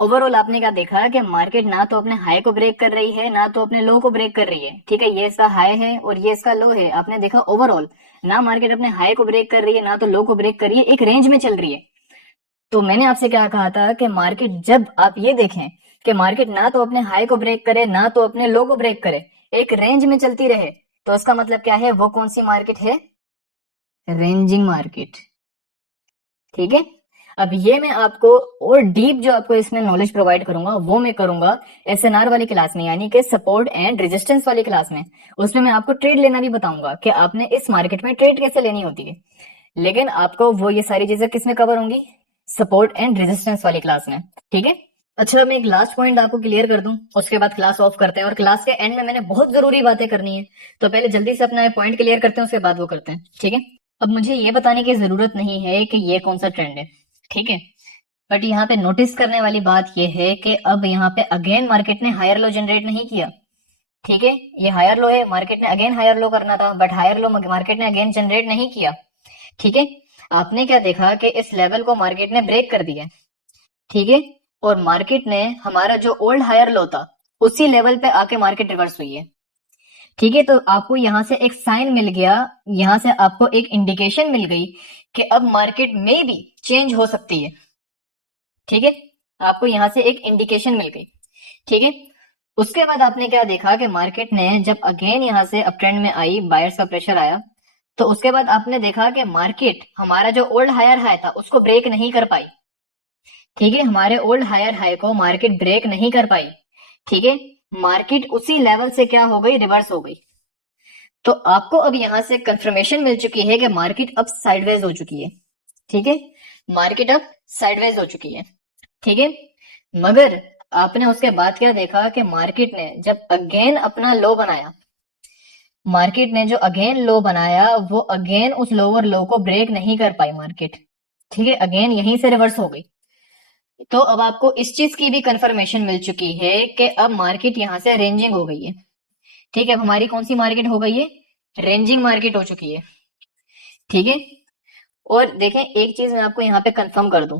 ओवरऑल आपने क्या देखा कि मार्केट ना तो अपने हाई को ब्रेक कर रही है, ना तो अपने लो को ब्रेक कर रही है। ठीक है, ये इसका हाई है और ये इसका लो है। आपने देखा ओवरऑल ना मार्केट अपने हाई को ब्रेक कर रही है, ना तो लो को ब्रेक कर रही है, एक रेंज में चल रही है। तो मैंने आपसे क्या कहा था कि मार्केट, जब आप ये देखें कि मार्केट ना तो अपने हाई को ब्रेक करे, ना तो अपने लो को ब्रेक करे, एक रेंज में चलती रहे, तो उसका मतलब क्या है, वो कौन सी मार्केट है, रेंजिंग मार्केट। ठीक है, अब ये मैं आपको और डीप जो आपको इसमें नॉलेज प्रोवाइड करूंगा वो मैं करूंगा एसएनआर वाली क्लास में, यानी कि सपोर्ट एंड रेजिस्टेंस वाली क्लास में। उसमें मैं आपको ट्रेड लेना भी बताऊंगा कि आपने इस मार्केट में ट्रेड कैसे लेनी होती है। लेकिन आपको वो ये सारी चीजें किसमें कवर होंगी, सपोर्ट एंड रेजिस्टेंस वाली क्लास में। ठीक है, अच्छा मैं एक लास्ट पॉइंट आपको क्लियर कर दूं, उसके बाद क्लास ऑफ करते हैं। और क्लास के एंड में मैंने बहुत जरूरी बातें करनी है, तो पहले जल्दी से अपना पॉइंट क्लियर करते हैं, उसके बाद वो करते हैं। ठीक है, अब मुझे ये बताने की जरूरत नहीं है कि ये कौन सा ट्रेंड है। ठीक है, बट यहाँ पे नोटिस करने वाली बात ये है कि अब यहाँ पे अगेन मार्केट ने हायर लो जनरेट नहीं किया। ठीक है, ये हायर लो है, मार्केट ने अगेन हायर लो करना था, बट हायर लो मार्केट ने अगेन जनरेट नहीं किया। ठीक है, आपने क्या देखा कि इस लेवल को मार्केट ने ब्रेक कर दिया। ठीक है, और मार्केट ने हमारा जो ओल्ड हायर लो था उसी लेवल पे आके मार्केट रिवर्स हुई है। ठीक है, तो आपको यहां से एक साइन मिल गया, यहां से आपको एक इंडिकेशन मिल गई कि अब मार्केट में भी चेंज हो सकती है। ठीक है, आपको यहां से एक इंडिकेशन मिल गई। ठीक है, उसके बाद आपने क्या देखा कि मार्केट ने जब अगेन यहां से अप ट्रेंड में आई, बायर्स का प्रेशर आया, तो उसके बाद आपने देखा कि मार्केट हमारा जो ओल्ड हायर हाई था उसको ब्रेक नहीं कर पाई। ठीक है, हमारे ओल्ड हायर हाई को मार्केट ब्रेक नहीं कर पाई। ठीक है, मार्केट उसी लेवल से क्या हो गई, रिवर्स हो गई। तो आपको अब यहां से कंफर्मेशन मिल चुकी है कि मार्केट अब साइडवेज हो चुकी है। ठीक है, मार्केट अब साइडवेज हो चुकी है। ठीक है, मगर आपने उसके बाद क्या देखा कि मार्केट ने जब अगेन अपना लो बनाया, मार्केट ने जो अगेन लो बनाया वो अगेन उस लोअर लो को ब्रेक नहीं कर पाई मार्केट। ठीक है, अगेन यहीं से रिवर्स हो गई। तो अब आपको इस चीज की भी कंफर्मेशन मिल चुकी है कि अब मार्केट यहां से रेंजिंग हो गई है। ठीक है, अब हमारी कौन सी मार्केट हो गई है, रेंजिंग मार्केट हो चुकी है। ठीक है, और देखें एक चीज मैं आपको यहाँ पे कंफर्म कर दूं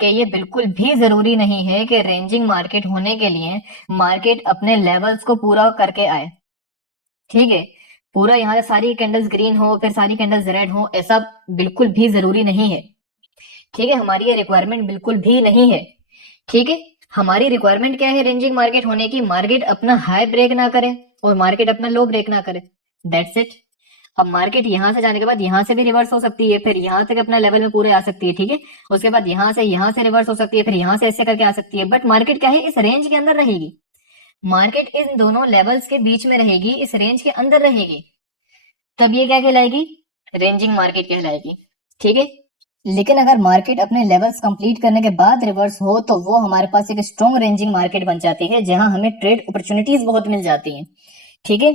कि ये बिल्कुल भी जरूरी नहीं है कि रेंजिंग मार्केट होने के लिए मार्केट अपने लेवल्स को पूरा करके आए। ठीक है, पूरा यहाँ से सारी कैंडल्स ग्रीन हो फिर सारी कैंडल्स रेड हो, ऐसा बिल्कुल भी जरूरी नहीं है। ठीक है, हमारी ये रिक्वायरमेंट बिल्कुल भी नहीं है। ठीक है, हमारी रिक्वायरमेंट क्या है रेंजिंग मार्केट होने की, मार्केट अपना हाई ब्रेक ना करे और मार्केट अपना लो ब्रेक ना करे, दैट्स इट। अब मार्केट यहां से जाने के बाद यहां से भी रिवर्स हो सकती है, फिर यहां तक अपना लेवल में पूरे आ सकती है। ठीक है, उसके बाद यहां से रिवर्स हो सकती है, फिर यहां से ऐसे करके आ सकती है, बट मार्केट क्या है, इस रेंज के अंदर रहेगी। मार्केट इन दोनों लेवल्स के बीच में रहेगी, इस रेंज के अंदर रहेगी, तब ये क्या कहलाएगी, रेंजिंग मार्केट कहलाएगी। ठीक है, लेकिन अगर मार्केट अपने लेवल्स कंप्लीट करने के बाद रिवर्स हो तो वो हमारे पास एक स्ट्रॉन्ग रेंजिंग मार्केट बन जाती है, जहां हमें ट्रेड अपॉर्चुनिटीज बहुत मिल जाती हैं। ठीक है,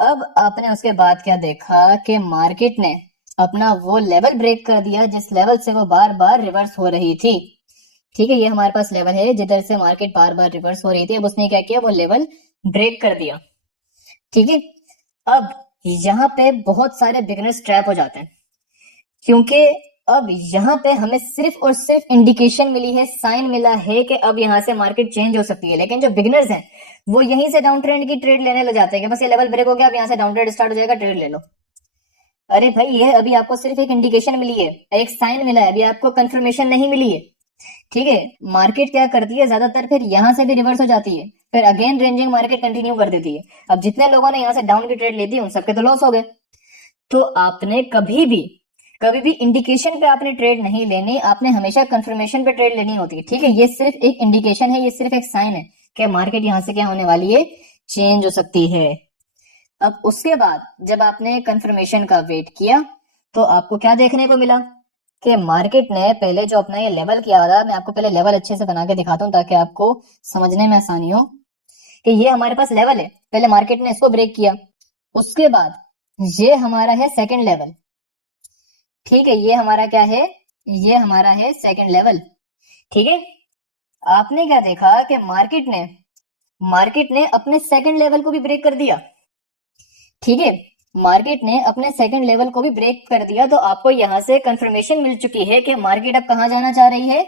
अब आपने उसके बाद क्या देखा कि मार्केट ने अपना वो लेवल ब्रेक कर दिया जिस लेवल से वो बार बार रिवर्स हो रही थी। ठीक है, ये हमारे पास लेवल है जिधर से मार्केट बार बार रिवर्स हो रही थी, अब उसने क्या किया, वो लेवल ब्रेक कर दिया। ठीक है, अब यहाँ पे बहुत सारे बिगनर्स ट्रैप हो जाते हैं, क्योंकि अब यहाँ पे हमें सिर्फ और सिर्फ इंडिकेशन मिली है, साइन मिला है कि अब यहाँ से मार्केट चेंज हो सकती है, लेकिन जो बिगनर्स हैं वो यहीं से डाउन ट्रेंड की ट्रेड लेने लग जाते हैं कि बस ये लेवल ब्रेक हो गया, अब यहाँ से डाउन ट्रेंड स्टार्ट हो जाएगा, ट्रेड ले लो। अरे भाई, ये अभी आपको सिर्फ एक इंडिकेशन मिली है, एक साइन मिला है, अभी आपको कंफर्मेशन नहीं मिली है। ठीक है, मार्केट क्या करती है ज्यादातर, फिर यहाँ से भी रिवर्स हो जाती है, फिर अगेन रेंजिंग मार्केट कंटिन्यू कर देती है। अब जितने लोगों ने यहाँ से डाउन की ट्रेड ली थी उन सबके तो लॉस हो गए। तो आपने कभी भी इंडिकेशन पे आपने ट्रेड नहीं लेनी, आपने हमेशा कंफर्मेशन पे ट्रेड लेनी होती है। ठीक है, ये सिर्फ एक इंडिकेशन है, ये सिर्फ एक साइन है कि मार्केट यहां से क्या होने वाली है, चेंज हो सकती है। अब उसके बाद जब आपने कंफर्मेशन का वेट किया तो आपको क्या देखने को मिला कि मार्केट ने पहले जो अपना ये लेवल किया था, मैं आपको पहले लेवल अच्छे से बना के दिखाता हूँ ताकि आपको समझने में आसानी हो कि ये हमारे पास लेवल है, पहले मार्केट ने इसको ब्रेक किया, उसके बाद ये हमारा है सेकंड लेवल। ठीक है, ये हमारा क्या है, ये हमारा है सेकंड लेवल। ठीक है, आपने क्या देखा कि मार्केट ने अपने सेकंड लेवल को भी ब्रेक कर दिया। ठीक है, मार्केट ने अपने सेकंड लेवल को भी ब्रेक कर दिया, तो आपको यहां से कंफर्मेशन मिल चुकी है कि मार्केट अब कहां जाना चाह रही है,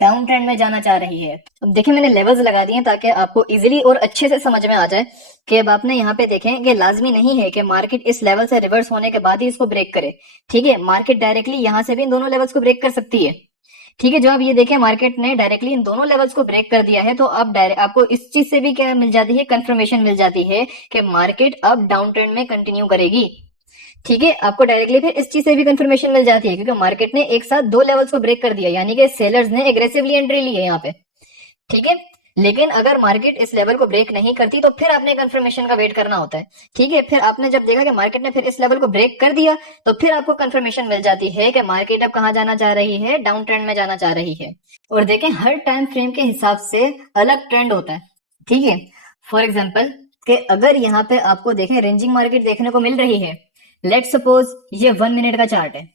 डाउन ट्रेंड में जाना चाह रही है। अब देखिए मैंने लेवल्स लगा दिए ताकि आपको इजीली और अच्छे से समझ में आ जाए कि अब आपने यहाँ पे देखें कि लाजमी नहीं है कि मार्केट इस लेवल से रिवर्स होने के बाद ही इसको ब्रेक करे। ठीक है, मार्केट डायरेक्टली यहाँ से भी इन दोनों लेवल्स को ब्रेक कर सकती है। ठीक है, जो आप ये देखें मार्केट ने डायरेक्टली इन दोनों लेवल्स को ब्रेक कर दिया है, तो अब आपको इस चीज से भी क्या मिल जाती है, कंफर्मेशन मिल जाती है कि मार्केट अब डाउन ट्रेंड में कंटिन्यू करेगी। ठीक है, आपको डायरेक्टली फिर इस चीज से भी कंफर्मेशन मिल जाती है क्योंकि मार्केट ने एक साथ दो लेवल्स को ब्रेक कर दिया, यानी कि सेलर्स ने एग्रेसिवली एंट्री ली है यहाँ पे। ठीक है, लेकिन अगर मार्केट इस लेवल को ब्रेक नहीं करती तो फिर आपने कंफर्मेशन का वेट करना होता है। ठीक है, फिर आपने जब देखा कि मार्केट ने फिर इस लेवल को ब्रेक कर दिया तो फिर आपको कंफर्मेशन मिल जाती है कि मार्केट अब कहां जाना चाह रही है, डाउन ट्रेंड में जाना चाह रही है। और देखें हर टाइम फ्रेम के हिसाब से अलग ट्रेंड होता है। ठीक है, फॉर एग्जाम्पल कि अगर यहाँ पे आपको देखें रेंजिंग मार्केट देखने को मिल रही है, लेट सपोज ये 1 मिनट का चार्ट है।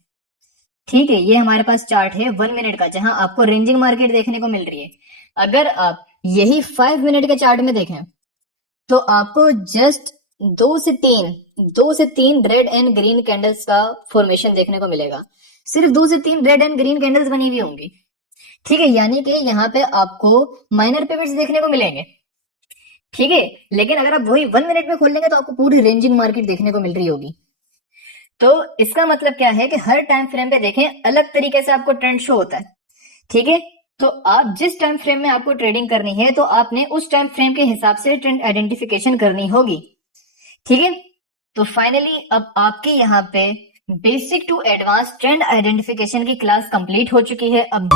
ठीक है, ये हमारे पास चार्ट है 1 मिनट का जहां आपको रेंजिंग मार्केट देखने को मिल रही है। अगर आप यही 5 मिनट के चार्ट में देखें तो आपको जस्ट दो से तीन रेड एंड ग्रीन कैंडल्स का फॉर्मेशन देखने को मिलेगा, सिर्फ 2 से 3 रेड एंड ग्रीन कैंडल्स बनी हुई होंगी। ठीक है, यानी कि यहाँ पे आपको माइनर पिवट्स देखने को मिलेंगे। ठीक है, लेकिन अगर आप वही 1 मिनट में खोल लेंगे तो आपको पूरी रेंजिंग मार्केट देखने को मिल रही होगी। तो इसका मतलब क्या है कि हर टाइम फ्रेम पे देखें अलग तरीके से आपको ट्रेंड शो होता है। ठीक है, तो आप जिस टाइम फ्रेम में आपको ट्रेडिंग करनी है तो आपने उस टाइम फ्रेम के हिसाब से ट्रेंड आइडेंटिफिकेशन करनी होगी। ठीक है, तो फाइनली अब आपके यहाँ पे basic to advance trend identification की क्लास कंप्लीट हो चुकी है। अब